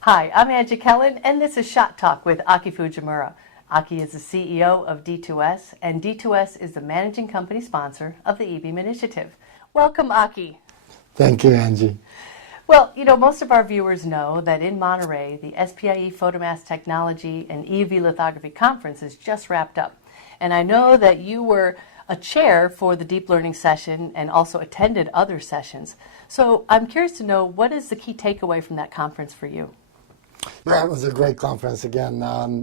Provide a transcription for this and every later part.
Hi, I'm Angie Kellen, and this is Shot Talk with Aki Fujimura. Aki is the CEO of D2S, and D2S is the managing company sponsor of the EBeam Initiative. Welcome, Aki. Thank you, Angie. Well, you know, most of our viewers know that in Monterey, the SPIE Photomask Technology and EUV Lithography Conference is just wrapped up. And I know that you were a chair for the deep learning session and also attended other sessions. So I'm curious to know, what is the key takeaway from that conference for you? Yeah, it was a great conference again.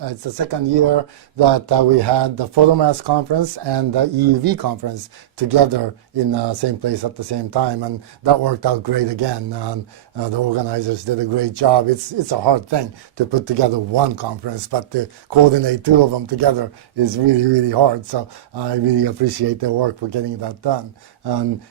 It's the second year that we had the Photomask conference and the EUV conference together in the same place at the same time, and that worked out great again. The organizers did a great job. It's a hard thing to put together one conference, but to coordinate two of them together is really, really hard. So I really appreciate their work for getting that done.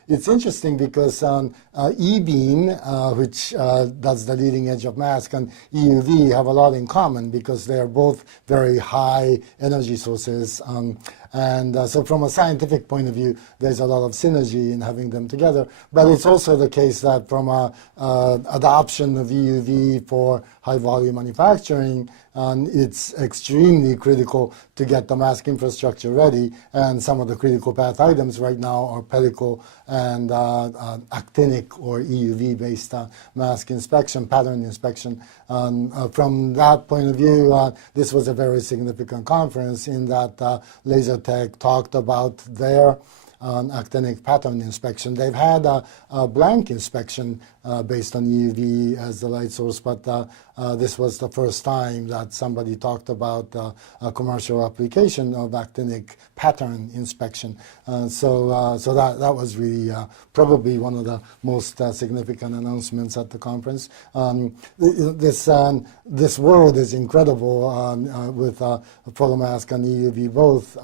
It's interesting because EBeam, which does the leading edge of mask, and EUV have a lot in common because they are both very high energy sources. So from a scientific point of view, there's a lot of synergy in having them together. But it's also the case that from adoption of EUV for high volume manufacturing, it's extremely critical to get the mask infrastructure ready. And some of the critical path items right now are pellicle and actinic or EUV-based mask inspection, pattern inspection. From that point of view, this was a very significant conference in that LaserTech talked about their actinic pattern inspection. They've had a blank inspection based on EUV as the light source, but this was the first time that somebody talked about a commercial application of actinic pattern inspection. So that was really probably one of the most significant announcements at the conference. This world is incredible with Photomask and EUV both.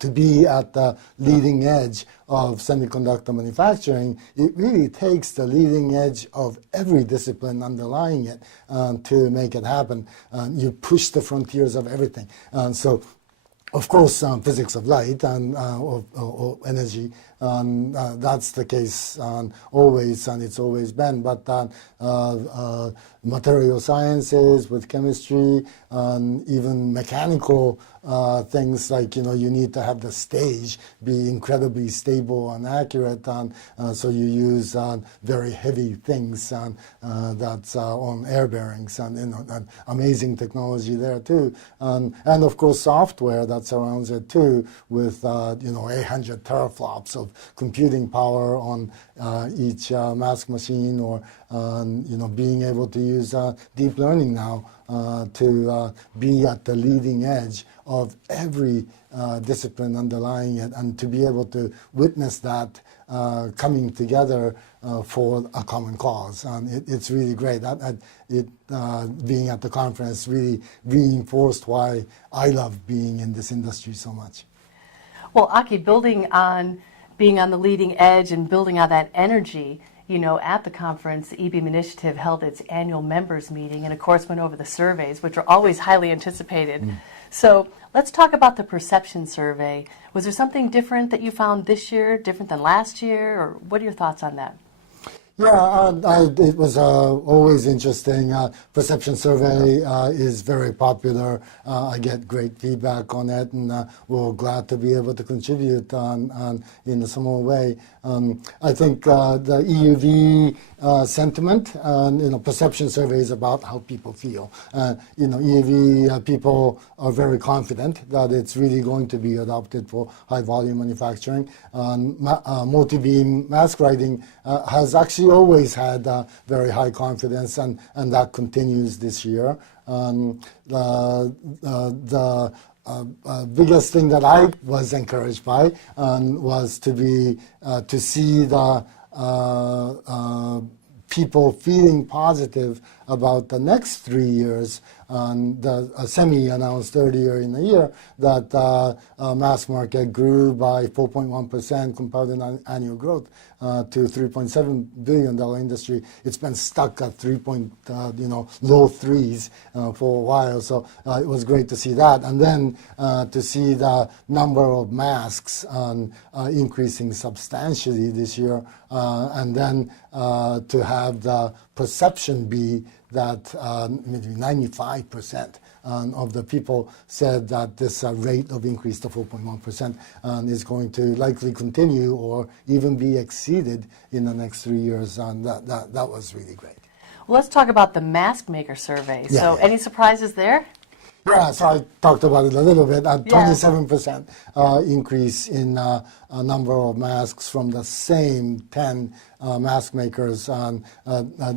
To be at the leading edge of semiconductor manufacturing, it really takes the leading edge of every discipline underlying it to make it happen. You push the frontiers of everything. So, of course, physics of light and or energy, that's the case always, and it's always been. But material sciences with chemistry, even mechanical things like, you need to have the stage be incredibly stable and accurate, so you use very heavy things that's on air bearings, and amazing technology there too. And of course, software that surrounds it too, with 800 teraflops of computing power on each mask machine, or being able to use deep learning now to be at the leading edge of every discipline underlying it, and to be able to witness that coming together for a common cause. It's really great. Being at the conference really reinforced why I love being in this industry so much. Well, Aki, building on being on the leading edge and building on that energy, at the conference, the EBeam Initiative held its annual members meeting and, of course, went over the surveys, which are always highly anticipated. So let's talk about the perception survey. Was there something different that you found this year, different than last year, or what are your thoughts on that? Yeah, it was always interesting. Perception survey is very popular. I get great feedback on it, and we're glad to be able to contribute in a small way. I think the EUV sentiment, perception survey is about how people feel. EUV people are very confident that it's really going to be adopted for high volume manufacturing. Multi-beam mask writing has actually always had very high confidence, and that continues this year. The biggest thing that I was encouraged by was to see the people feeling positive about the next 3 years. The SEMI announced earlier in the year that mask market grew by 4.1% compounded annual growth to $3.7 billion industry. It's been stuck at low threes for a while, so it was great to see that. And then to see the number of masks increasing substantially this year, and then to have the perception be that maybe 95% of the people said that this rate of increase to 4.1% is going to likely continue or even be exceeded in the next 3 years, and that was really great. Well, let's talk about the mask maker survey. So any surprises there? Yeah, so I talked about it a little bit. 27% increase in number of masks from the same 10 mask makers.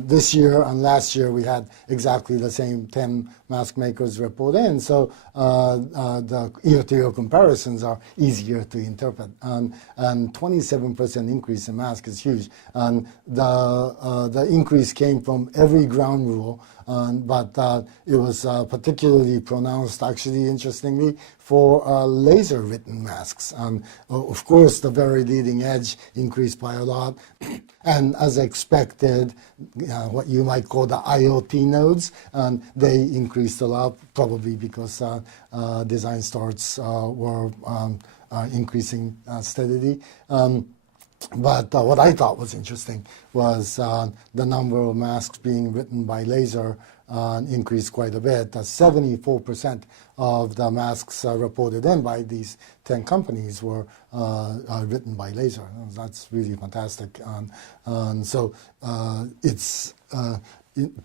This year and last year we had exactly the same 10 mask makers report in. So the year-to-year comparisons are easier to interpret. And 27% increase in mask is huge. And the increase came from every ground rule. But it was particularly pronounced, actually, interestingly, for laser-written masks. Of course, the very leading edge increased by a lot. And as expected, what you might call the IoT nodes, they increased a lot, probably because design starts were increasing steadily. But what I thought was interesting was the number of masks being written by laser increased quite a bit. 74% of the masks reported in by these 10 companies were written by laser. That's really fantastic. So it's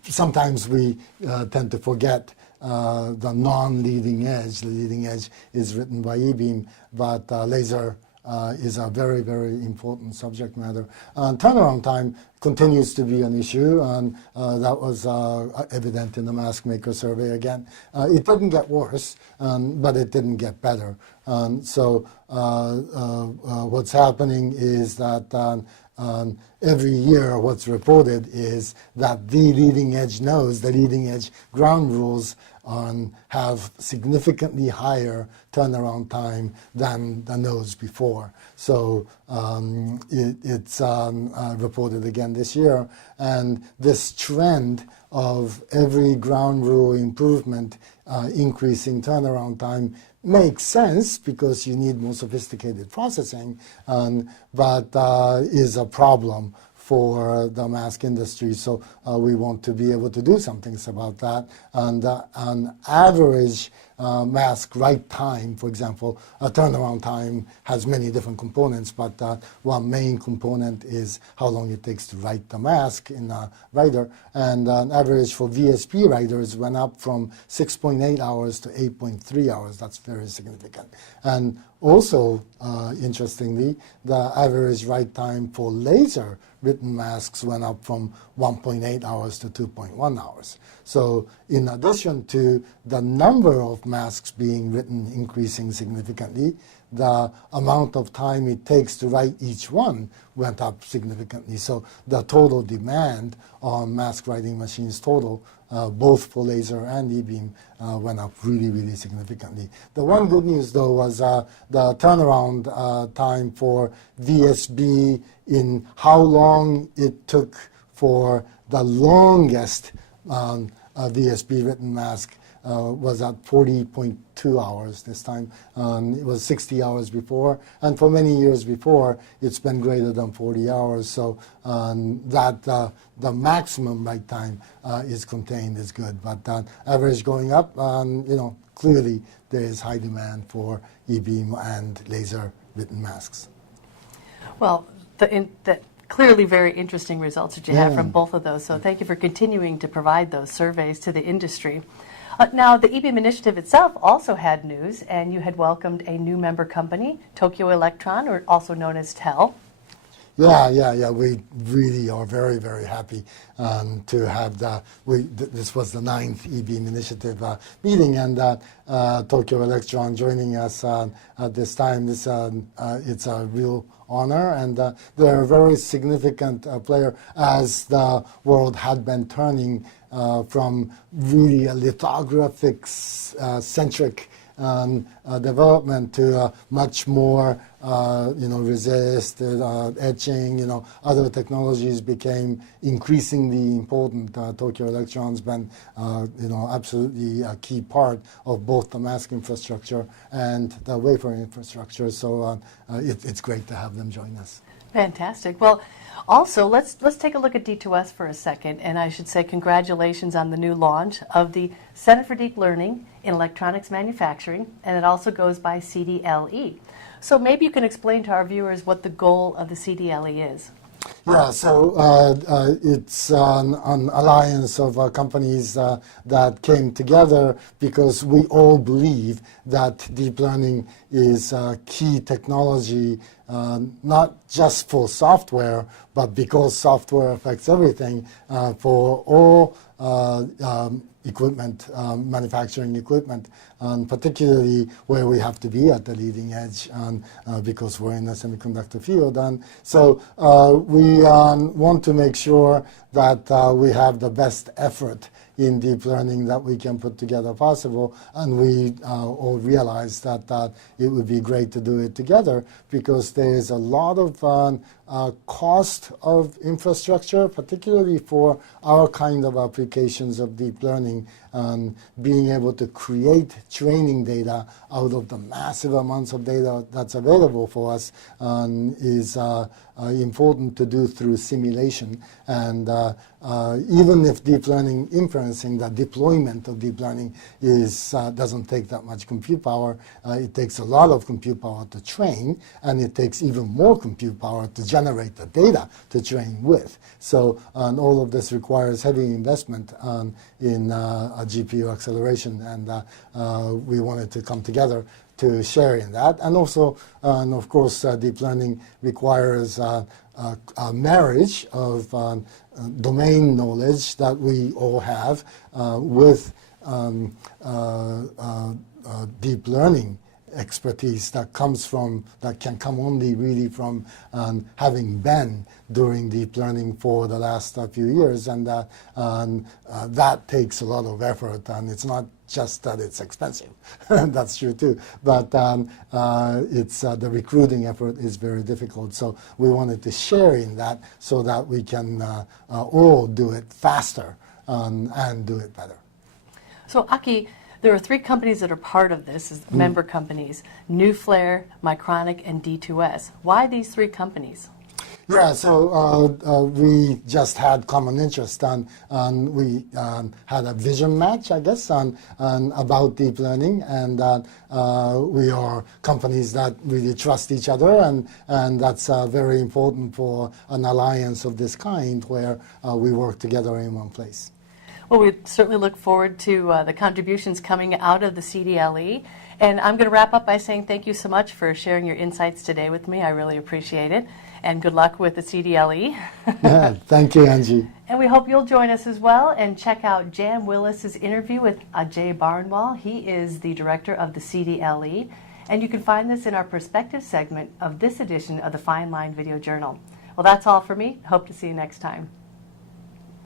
sometimes we tend to forget the non-leading edge. The leading edge is written by EBeam, but laser is a very, very important subject matter. Turnaround time continues to be an issue, and that was evident in the mask maker survey again. It didn't get worse, but it didn't get better. So what's happening is that every year what's reported is that the leading edge nodes, the leading edge ground rules, have significantly higher turnaround time than the nodes before. So it's reported again this year. And this trend of every ground rule improvement increasing turnaround time makes sense because you need more sophisticated processing, but is a problem for the mask industry. So we want to be able to do some things about that. And on average mask write time, for example, a turnaround time has many different components, but one main component is how long it takes to write the mask in a writer. And on average for VSP writers went up from 6.8 hours to 8.3 hours. That's very significant. And also, interestingly, the average write time for laser written masks went up from 1.8 hours to 2.1 hours. So in addition to the number of masks being written increasing significantly, the amount of time it takes to write each one went up significantly. So the total demand on mask writing machines total, both for laser and EBeam, went up really, really significantly. The one good news, though, was the turnaround time for VSB in how long it took for the longest VSB written mask was at 40.2 hours this time. It was 60 hours before, and for many years before, it's been greater than 40 hours. So that the maximum write time is contained is good, but average going up, clearly there is high demand for EBeam and laser written masks. Well, the clearly very interesting results that you have from both of those. So thank you for continuing to provide those surveys to the industry. Now, the EBeam Initiative itself also had news, and you had welcomed a new member company, Tokyo Electron, or also known as TEL. Yeah. We really are very, very happy to have this was the 9th EBeam Initiative meeting, and Tokyo Electron joining us at this time. It's a real honor, and they're a very significant player as the world had been turning from really a lithographic centric development to much more resist, etching, other technologies became increasingly important. Tokyo Electron's been, absolutely a key part of both the mask infrastructure and the wafer infrastructure. So it's great to have them join us. Fantastic. Well, also, let's take a look at D2S for a second, and I should say congratulations on the new launch of the Center for Deep Learning in Electronics Manufacturing, and it also goes by CDLe. So maybe you can explain to our viewers what the goal of the CDLe is. Yeah, so it's an alliance of companies that came together because we all believe that deep learning is a key technology, not just for software, but because software affects everything, for all equipment, manufacturing equipment, and particularly where we have to be at the leading edge because we're in the semiconductor field. And so we want to make sure that we have the best effort in deep learning that we can put together possible, and we all realize that it would be great to do it together because there is a lot of cost of infrastructure, particularly for our kind of applications of deep learning. Being able to create training data out of the massive amounts of data that's available for us is important to do through simulation. And even if deep learning inferencing, the deployment of deep learning doesn't take that much compute power, it takes a lot of compute power to train, and it takes even more compute power to generate the data to train with. So all of this requires heavy investment in a GPU acceleration, and we wanted to come together to share in that. And also, of course, deep learning requires a marriage of domain knowledge that we all have with deep learning expertise that can come only really from having been doing deep learning for the last few years, and that takes a lot of effort, and it's not just that it's expensive. That's true too, but it's the recruiting effort is very difficult. So we wanted to share in that so that we can all do it faster and do it better. So Aki, there are 3 companies that are part of this, as member companies: NewFlare, Micronic, and D2S. Why these 3 companies? Yeah, so we just had common interest, and we had a vision match, I guess, about deep learning, and we are companies that really trust each other, and that's very important for an alliance of this kind where we work together in one place. Well, we certainly look forward to the contributions coming out of the CDLe. And I'm going to wrap up by saying thank you so much for sharing your insights today with me. I really appreciate it. And good luck with the CDLe. Yeah, thank you, Angie. And we hope you'll join us as well and check out Jan Willis's interview with Ajay Barnwal. He is the director of the CDLe. And you can find this in our perspective segment of this edition of the Fine Line Video Journal. Well, that's all for me. Hope to see you next time.